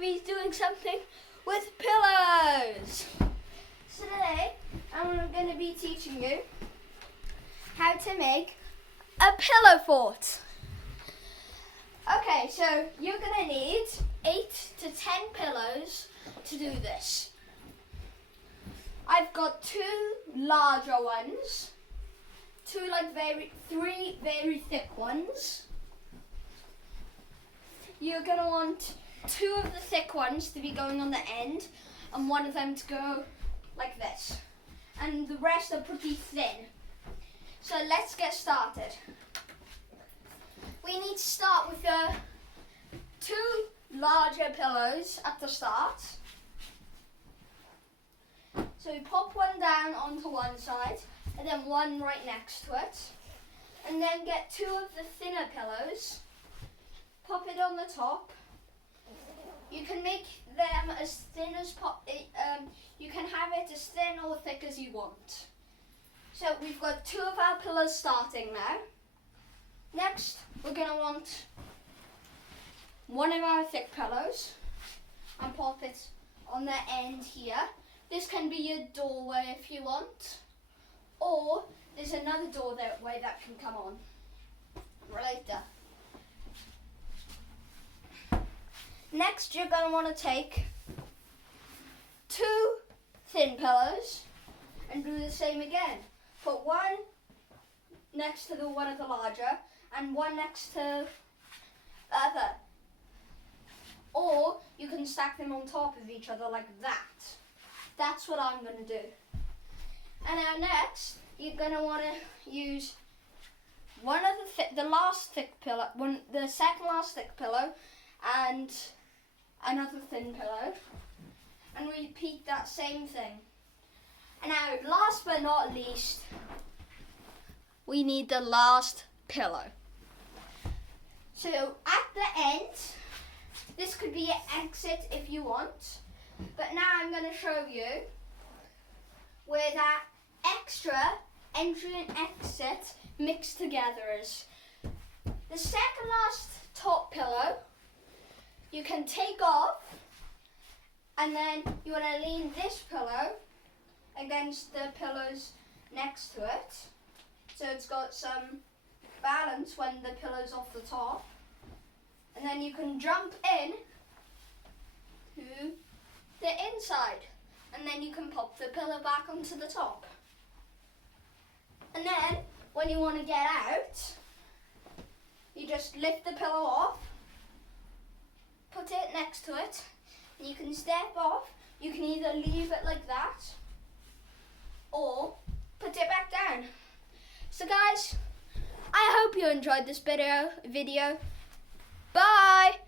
to be doing something with pillows. So today I'm going to be teaching you how to make a pillow fort. Okay, so you're going to need 8 to 10 pillows to do this. I've got 2 larger ones, 3 very thick ones. You're going to want 2 of the thick ones to be going on the end and one of them to go like this. And the rest are pretty thin. So let's get started. We need to start with the 2 larger pillows at the start. So we pop one down onto one side and then one right next to it. And then get 2 of the thinner pillows, pop it on the top. You can make them as thin as you can have it as thin or thick as you want. So we've got 2 of our pillows starting now. Next, we're going to want one of our thick pillows and pop it on the end here. This can be your doorway if you want, or there's another doorway that can come on right there. Next, you're going to want to take 2 thin pillows and do the same again. Put one next to one of the larger and one next to the other. Or you can stack them on top of each other like that. That's what I'm going to do. And now next, you're going to want to use one of the last thick pillow, the second last thick pillow, and another thin pillow, and repeat that same thing. And now, last but not least, we need the last pillow. So at the end, this could be an exit if you want, but now I'm going to show you where that extra entry and exit mixed together is. The second last top pillow you can take off, and then you want to lean this pillow against the pillows next to it, so it's got some balance when the pillow's off the top. And then you can jump in to the inside, and then you can pop the pillow back onto the top. And then when you want to get out, you just lift the pillow off, put it next to it, and you can step off. You can either leave it like that or put it back down. So guys, I hope you enjoyed this video. Bye!